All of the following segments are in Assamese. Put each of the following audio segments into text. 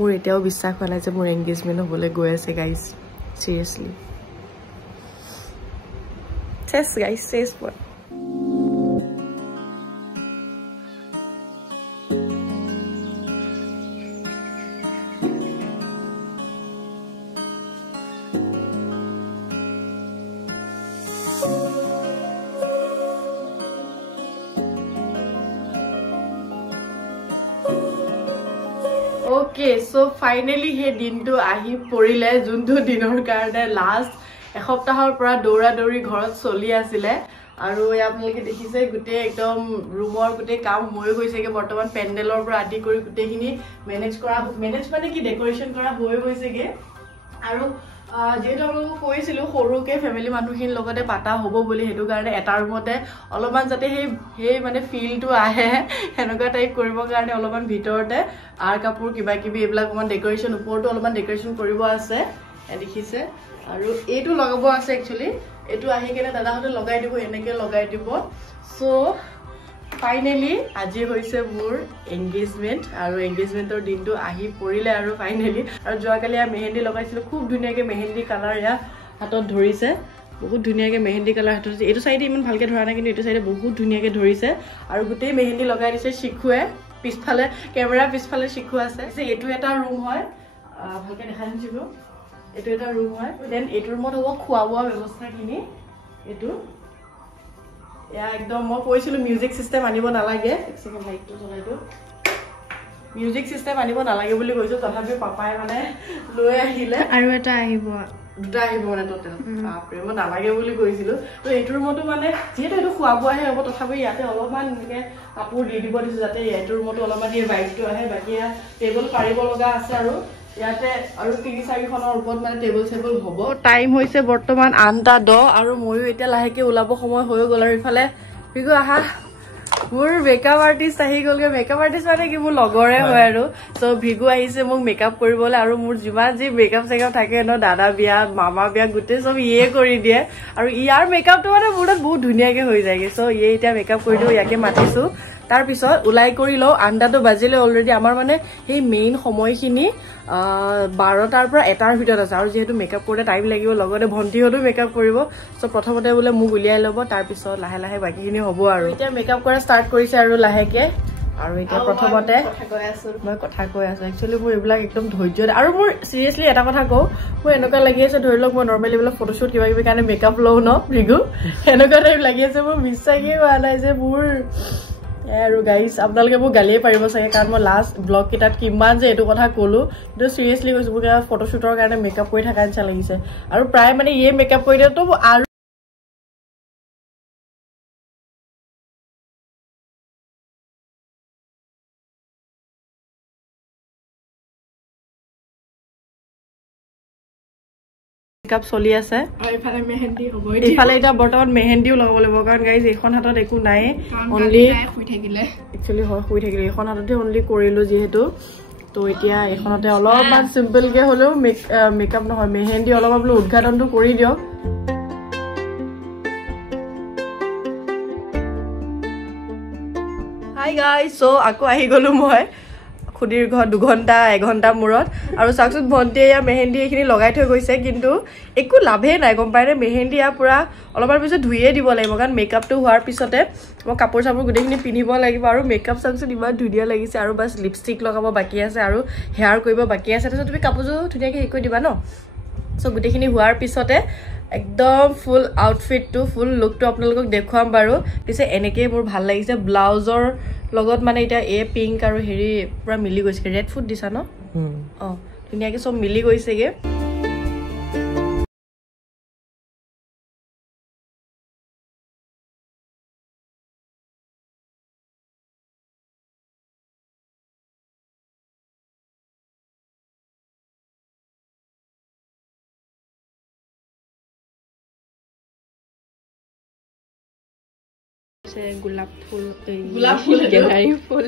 মোৰ এতিয়াও বিশ্বাস হোৱা নাই যে মোৰ এংগেজমেন্ট হ'বলৈ গৈ আছে গাইজ সিৰিয়াসলি চেছ গাইজ চেছ মই Okay, so finally he dinto ahi porile junto dinor karone last ekhoptahor pura dora dori ghorat choli asile aru apnalike dekhise gute ekdom roomor gute kaam hoy goise ge bortoman pandelor pura adi kori gute hini manage mane ki decoration kora hoy goise ge aru যেটো আমি কৈছিলো সৰুকে ফ্যামিলি মানুহখিন লগতে পাতা হ'ব বুলি হেতু কাৰণে এটা ৰুমতে অলপমান যাতে সেই মানে ফিলটো আহে হেনকা টাইপ কৰিব কাৰণে অলপমান ভিতৰতে আৰ কাপোৰ কিবা কিবি এবলা কমান ডেকোৰেশন ওপৰটো অলপমান ডেকোৰেশন কৰিব আছে দেখিছে আৰু এইটো লগাব আছে একচুয়ালি এটো আহি কেনে দাদাহতে লগাই দিব এনেকে লগাই দিব সো ফাইনালি আজি হৈছে মোৰ এংগেজমেন্ট আৰু এংগেজমেন্টৰ দিনটো আহি পৰিলে আৰু ফাইনালি আৰু যোৱাকালি মেহেন্দি লগাইছিল খুব ধুনিয়াকে মেহেন্দি কালাৰ ইয়া হাতত ধৰিছে বহুত ধুনিয়াকে মেহেন্দি কালাৰ হাতত ধৰিছে এটো সাইডে ইমান ভালকে ধৰা নাই কিন্তু এটো সাইডে বহুত ধুনিয়াকে ধৰিছে আৰু গোটেই মেহেন্দি লগাই দিছে শিখুৱে পিছফালে ক্যামেৰা পিছফালে শিখু আছে যে এটো এটা ৰুম হয় ভালকে দেখা নিছিলো এটো এটা ৰুম হয় দেন এটো ৰুমত হ'ব খোৱা বোৱা ব্যৱস্থা কিনি এটো या एकदम মই কৈছিল মিউজিক সিস্টেম আনিব নালাগে এক সেকেন্ড লাইটটো জ্বলাই দিও মিউজিক সিস্টেম আনিব নালাগে বুলি কৈছো তথাপি পাপাই মানে লৈ আহিলে আৰু এটা আহিব দুটা আহিব মানে টোটাল প্ৰেম নালাগে বুলি কৈছিল তো এইটোৰ মতো মানে যেটো এটো খোৱা বোৱাহে হ'ব তথাপি ইয়াতে অলপমান এনেকে কাপোৰ দি দিব দিছো যাতে এইটোৰ মতো অলপমান এই ভাইবটো আহে বাকি টেবল পাৰিব লগা আছে আৰু ইয়াতে আৰু 3-4 খনৰ ওপৰত মানে টেবল সেবল হ'ব টাইম হৈছে বৰ্তমান 8:10 আৰু ময়ো এতিয়া লাহেকে ওলাব সময় হৈ গল আৰু ইফালে ভিগু আহা মোৰ মেকআপ আৰ্টিষ্ট আহি গলগে মেকআপ আৰ্টিষ্ট মানে কি মোৰ লগৰে হয় আৰু সো ভিগু আহিছে মোক মেকআপ কৰিবলে আৰু মোৰ যিমান যি মেকআপ সেকআপ থাকে ন দাদা বিয়া মামা বিয়া গুটে সব ইয়ে কৰি দিয়ে আৰু ইয়াৰ মেকআপটো মানে বহুত বহুত ধুনিয়াকে হৈ যায়গে সো ইয়ে এতিয়া মেকআপ কৰি দিও ইয়াকে মাতিছো তাৰ পিছত উলাই কৰি লও আন্দাটো বাজিলে অলৰেডি আমাৰ মানে সেই মেইন সময়খিনি 12টাৰ পৰা 1টাৰ ভিতৰত আছে আৰু যেহেতু মেকআপ কৰিলে টাইম লাগিব লগতে ভন্টিহতো মেকআপ কৰিব সো প্ৰথমতে বলে মোক উলিয়াই লব তাৰ পিছত লাহে লাহে বাকিখিনি হ'ব আৰু এতিয়া মেকআপ কৰা ষ্টাৰ্ট কৰিছে আৰু লাহেকে আৰু এতিয়া প্ৰথমতে মই কথা কৈ আছো একচুয়ালি মোৰ এইবিলাক একদম ধৈৰ্য আৰু মোৰ সিৰিয়াসলি এটা কথা কও মোৰ এনেকা লাগি আছে ধৰি লওক মই নৰমালি বলে ফটোশুট কিবা কিবি কাৰণে মেকআপ লও ন ভিগু এনেকা টাইপ লাগি আছে মোৰ বিশ্বাসই হোৱা নাই যে মোৰ আৰু গাইস আপোনালোকে মোক গালিয়ে পাৰিব চাগে কাৰণ মই লাষ্ট ব্লগ কিটাত কিমান যে এটো কথা কলো কিন্তু সিৰিয়াসলি কৈছো মোক ফটোশুটৰ কাৰণে মেকআপ কৰি থাকা ইচ্ছা লাগিছে আৰু প্ৰায় মানে ইয়ে মেকআপ কৰি দিও তো আৰু মেকআপ চলি আছে আৰু ইফালে মেহেন্দি হ'ব ইফালে এটা বৰ্তমান মেহেন্দিও লগাব লাগিব কাৰণ গাইস এখন হাতত একো নাই অনলি শুই থাকিলে একচুয়ালি হয় শুই থাকিলে এখন হাততে অনলি কৰিলো যেহেতু তো এতিয়া এখনতে অলপমান সিম্পল কে হলো মেকআপ নহয় মেহেন্দি অলপ আপলো উদ্ঘাটনটো কৰি দিও হাই গাইস সো আকো আহি গলো মই খুদিৰ ঘৰ 2 ঘন্টা 1 ঘন্টা মুৰত আৰু সাকসুত ভন্টিয়ে ইয়া মেহেন্দি এখিনি লগাই থৈ গৈছে কিন্তু একো লাভে নাই গম পাইনে মেহেন্দি ইয়া পুৰা অলপমান পিছত ধুইয়ে দিব লাগিব কাৰণ মেকআপটো হোৱাৰ পিছতে মই কাপোৰ চাপোৰ গুটেখিনি পিনিব লাগিব আৰু মেকআপ সাকসুত ইমান ধুনিয়া লাগিছে আৰু বাস লিপষ্টিক লগাব বাকি আছে আৰু হেয়াৰ কৰিব বাকি আছে তাৰপিছত তুমি কাপোৰটো ধুনিয়াকে কৈ দিবা ন সো গুটেখিনি হোৱাৰ পিছতে একদম full outfit to full look to আপোনালোকক দেখুৱাম বাৰু পিছে এনেকৈ মোৰ ভাল লাগিছে ব্লাউজৰ লগত মানে এটা এ পিংক আৰু হেৰি পুৰা মিলি গৈছে ৰেড ফুড দিছা ন ধুনিয়াকে সব মিলি গৈছেগে গোলাপ ফুল গেলাৰী ফুল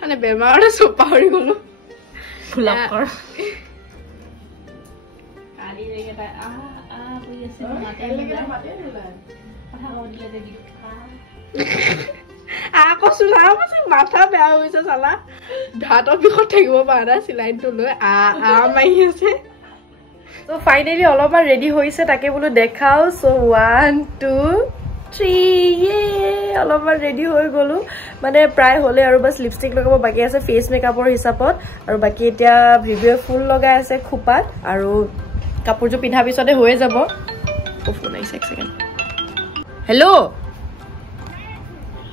মানে বেমাৰতে সব পাহৰি গলো গোলাপৰ কালি ৰেগেটা হৈ আছে মাতে কথা কওঁলে যে গীত খা কচু না মাথা বেয়া হৈছে চালা দাঁতৰ বিষত থাকিব পৰা নাই চিলাইনটো লৈ মাৰি আছে তো ফাইনেলি অলপমান ৰেডি হৈছে তাকে বোলো দেখাও সো 1 2 3 অলপমান ৰেডি হৈ গলো মানে প্ৰায় হলে আৰু বাস লিপষ্টিক লগাব বাকি আছে ফেস মেকআপৰ হিচাপত আৰু বাকি এতিয়া ভিডিঅ ফুল লগাই আছে খুপাত আৰু কাপোৰটো পিন্ধা পিছতে হৈ যাব ফোন আহিছে এক সেকেন্ড হেল্ল'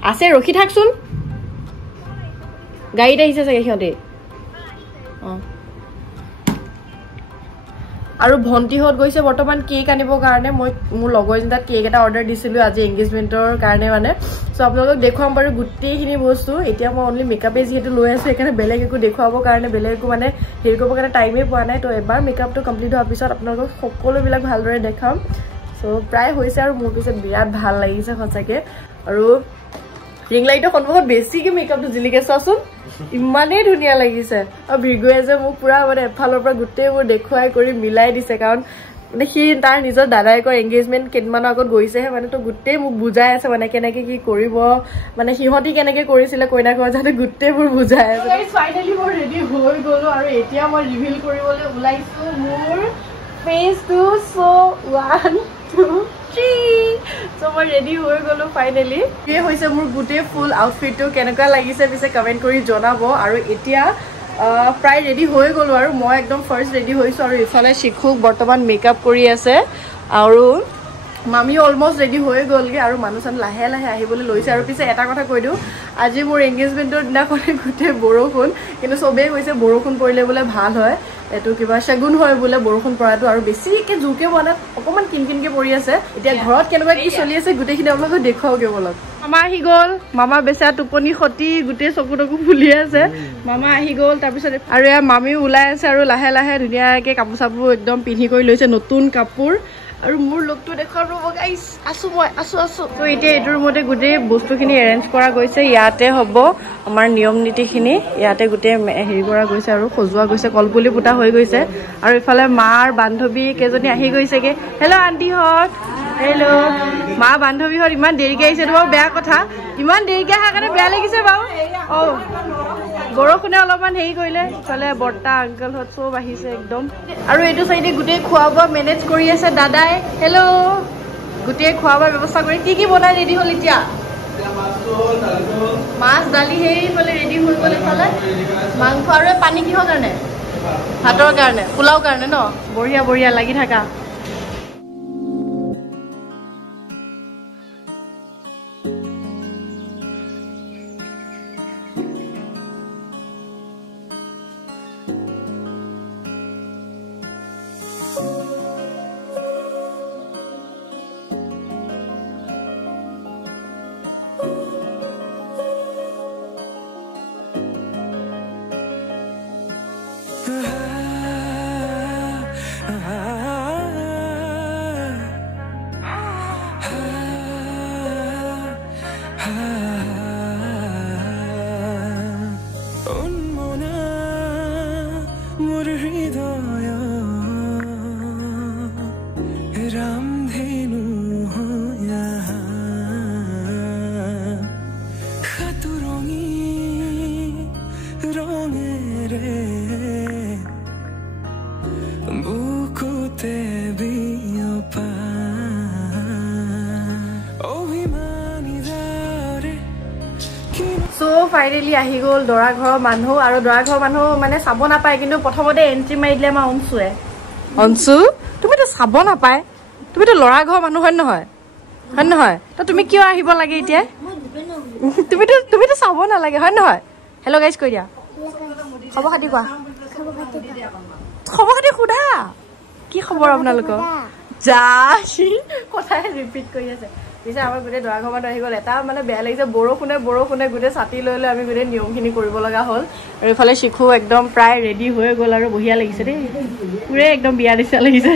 আছে ৰখি থাকচোন গাড়ীত আহিছে চাগে সিহঁতে আৰু ভন্টিহত গৈছে বৰ্তমান কেক আনিবৰ কাৰণে মই মোৰ লগৰজনী তাত কেক এটা অৰ্ডাৰ দিছিলো আজি এংগেজমেন্টৰ কাৰণে মানে সো আপোনালোকক দেখুৱাম বাৰু গোটেইখিনি বস্তু এতিয়া মই অনলি মেকআপে যিহেতু লৈ আছো সেইকাৰণে বেলেগ একো দেখুৱাবৰ কাৰণে বেলেগ একো মানে হেৰি কৰিবৰ কাৰণে টাইমে পোৱা নাই তো এবাৰ মেকআপটো কমপ্লিট হোৱাৰ পিছত আপোনালোকক সকলোবিলাক ভালদৰে দেখাম সো প্ৰায় হৈছে আৰু মোৰ পিছত বিৰাট ভাল লাগিছে সঁচাকে আৰু ৰিং লাইটৰ সন্মুখত বেছিকে মেকআপটো জিলিকে চাচোন ইমানেই ধুনীয়া লাগিছে আৰু ভিগুৱে যে মোক পুৰা মানে এফালৰ পৰা গোটেইবোৰ দেখুৱাই কৰি মিলাই দিছে কাৰণ মানে সি তাৰ নিজৰ দাদাইকৰ এংগেজমেন্ট কেইদিনমানৰ আগত গৈছেহে মানে তো গোটেই মোক বুজাই আছে মানে কেনেকে কি কৰিব মানে সিহঁতি কেনেকে কৰিছিলে কইনা ঘৰ যাতে গোটেইবোৰ বুজাই আছে ফাইনেলি মই ৰেডি হৈ গলো আৰু এতিয়া মই ৰিভিল কৰিবলৈ ওলাইছো মোৰ ফেচটো সো 1 2 So মই ৰেডি হৈ গলো ফাইনেলি এই হৈছে মোৰ গোটেই ফুল আউটফিটটো কেনেকুৱা লাগিছে পিছে কমেন্ট কৰি জনাব আৰু এতিয়া প্ৰায় ৰেডি হৈ গলো আৰু মই একদম ফাৰ্স্ট ৰেডি হৈছো আৰু ইফালে শিখুক বৰ্তমান মেকআপ কৰি আছে আৰু মামি অলমোস্ট ৰেডি হৈ গলগে আৰু মানুহজন লাহে লাহে আহিবলৈ লৈছে আৰু পিছে এটা কথা কৈ দিও আজি মোৰ এংগেজমেন্টৰ দিনাখনে গোটেই বৰষুণ কিন্তু সবেই কৈছে বৰষুণ পৰিলে বোলে ভাল হয় এটো কিবা শগুন হয় বোলে বৰষুণ পৰাটো আৰু বেছিকে জোৰকে বনাত অকমান কিনকিনকে পৰি আছে এতিয়া ঘৰত কেনেকুৱা কি চলি আছে গোটেইখিনি আপোনালোকক দেখুৱাওগে বলক মামা আহি গল মামা বেচা টোপনি খতি গোটেই চকুটকু ফুলি আছে মামা আহি গল তাৰপিছত আৰু এয়া মামি ওলাই আছে আৰু লাহে লাহে ধুনীয়াকে কাপোৰ চাপোৰ একদম পিন্ধি কৰি লৈছে নতুন কাপোৰ আৰু মোৰ লুকটো দেখাৰ ৰব গাইস আছো তো এতিয়া এটোৰ মতে গোটেই বস্তুখিনি এৰেঞ্জ কৰা গৈছে ইয়াতে হ'ব আমাৰ নিয়ম নীতিখিনি ইয়াতে গোটেই হেৰি কৰা গৈছে আৰু সজোৱা গৈছে কলপুলি পুতা হৈ গৈছে আৰু ইফালে মাৰ বান্ধৱী কেজনী আহি গৈছেগে হেল্ল' আন্টি হট হেল্ল' মা বান্ধৱী হট ইমান দেৰিকে আহিছে তো বেয়া কথা ইমান দেৰিকে আহা কাৰণে বেয়া লাগিছে বাৰু বৰষুণে অলপমান হেৰি কৰিলে ইফালে বৰ্তা আংকল হত চব আহিছে একদম আৰু এইটো চাইডে গোটেই খোৱা বোৱা মেনেজ কৰি আছে দাদাই হেল্ল' গোটেই খোৱা বোৱা ব্যৱস্থা কৰি কি বনাই ৰেডি হ'ল এতিয়া মাছ দালি সেইফালে ৰেডি হৈ গ'ল এফালে মাংস আৰু পানী কিহৰ কাৰণে ভাতৰ কাৰণে পোলাও কাৰণে ন বঢ়িয়া বঢ়িয়া লাগি থাকা ফাইনেলি আহি গ'ল দৰা ঘৰৰ মানুহ আৰু দৰা ঘৰৰ মানুহ মানে চাব নাপায় কিন্তু প্ৰথমতে এন্ট্ৰি মাৰি দিলে আমাৰ অঞ্চু তুমিতো চাব নাপায় তুমিতো লৰা ঘৰৰ মানুহ হয় নহয় তো তুমি কিয় আহিব লাগে এতিয়া তুমিতো চাব নালাগে হয় নহয় হেল্ল' গাইজ কৈ দিয়া খবৰ খাতি কোৱা খবৰ খাতি সোধা কি খবৰ আপোনালোকৰ যা কথাই ৰিপিট কৰি আছে পিছে আমাৰ গোটেই দৰা ঘৰ মানুহ আহি গ'ল এটা মানে বেয়া লাগিছে বৰষুণে গোটেই ছাতি লৈ আমি গোটেই নিয়মখিনি কৰিব লগা হ'ল আৰু ইফালে শিখু একদম প্ৰায় ৰেডি হৈ গ'ল আৰু বঢ়িয়া লাগিছে দেই পুৰে একদম বিয়া নিচিনা লাগিছে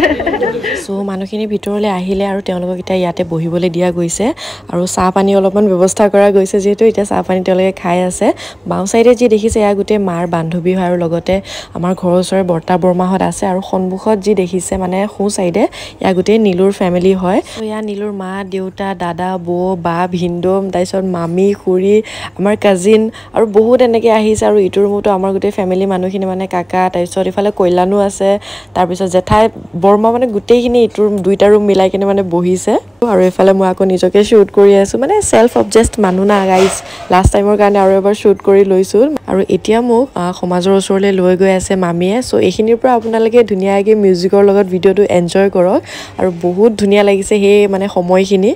চ' মানুহখিনি ভিতৰলৈ আহিলে আৰু তেওঁলোকক এতিয়া ইয়াতে বহিবলৈ দিয়া গৈছে আৰু চাহ পানী অলপমান ব্যৱস্থা কৰা গৈছে যিহেতু এতিয়া চাহ পানী তেওঁলোকে খাই আছে বাওঁ চাইডে যি দেখিছে এয়া গোটেই মাৰ বান্ধৱী হয় আৰু লগতে আমাৰ ঘৰৰ ওচৰৰে বৰ্তা বৰমাহঁত আছে আৰু সন্মুখত যি দেখিছে মানে সোঁ চাইডে এয়া গোটেই নীলুৰ ফেমিলি হয় এয়া নীলুৰ মা দেউতা দাদা বৌ বা ভিন্দম তাৰপিছত মামী খুৰী আমাৰ কাজিন আৰু বহুত এনেকৈ আহিছে আৰু ইটো ৰুমতো আমাৰ গোটেই ফেমিলি মানুহখিনি মানে কাকা তাৰপিছত ইফালে কল্যাণো আছে তাৰপিছত জেঠাই বৰমা মানে গোটেইখিনি ইটো ৰুম দুইটা ৰুম মিলাই কিনে মানে বহিছে আৰু এইফালে মই আকৌ নিজকে শ্বুট কৰি আছোঁ মানে চেল্ফ অবজেষ্ট মানুহ না গাইজ লাষ্ট টাইমৰ কাৰণে আৰু এবাৰ শ্বুট কৰি লৈছোঁ আৰু এতিয়া মোক সমাজৰ ওচৰলৈ লৈ গৈ আছে মামীয়ে চ' এইখিনিৰ পৰা আপোনালোকে ধুনীয়াকৈ মিউজিকৰ লগত ভিডিঅ'টো এনজয় কৰক আৰু বহুত ধুনীয়া লাগিছে সেই মানে সময়খিনি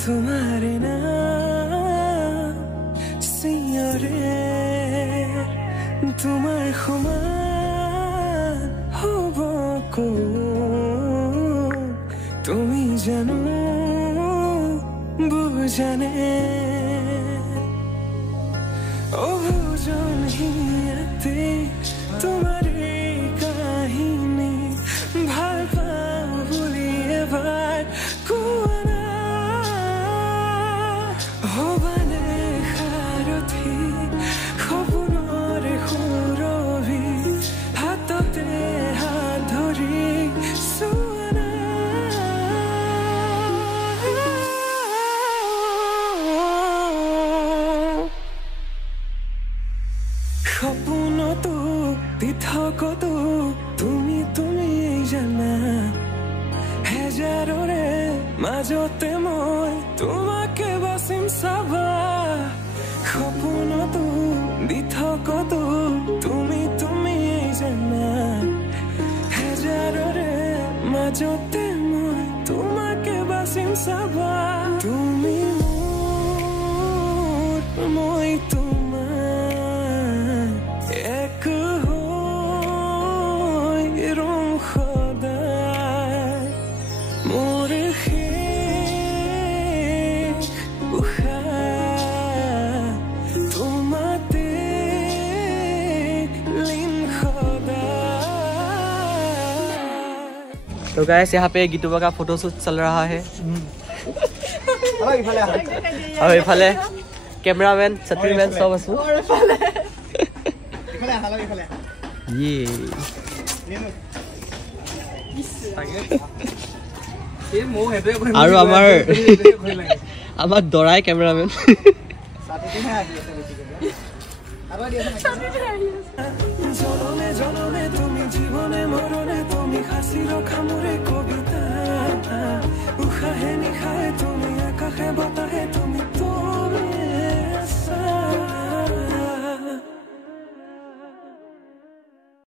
तुम्हारे नाम सियारे तुम्हार खुमान हबको तुमी जानो बुझाने ओ बुझन हियाते तुम्हारे काहिनी ভাল পাও বুলি এবাৰ কোৱা হবানে সাৰথি সপোনৰে সুৰভি হাততে হাত ধৰি চোৱানা সপোনতো পৃথকতো তুমি তুমি জানা হেজাৰৰে মাজতে মই তোমাকে বাচিম চাবা সপোনতো পৃথকতো তুমি তুমি জানা হেজাৰৰে মাজতে মই তোমাকে বাচিম চাবা তুমি মোৰ মই তোমাৰ এক হৈ ৰম সদায় মোৰ तो गाइस यहाँ पे गीतुबा का फोटोशूट चल रहा है और इफाले कैमरामैन छत्रीमैन सब आसो ये আৰু আমাৰ দৰাই কেমেৰামেন জনমে জনমে তুমি জীবনে মৰণে তুমি হাসি ৰক্ষা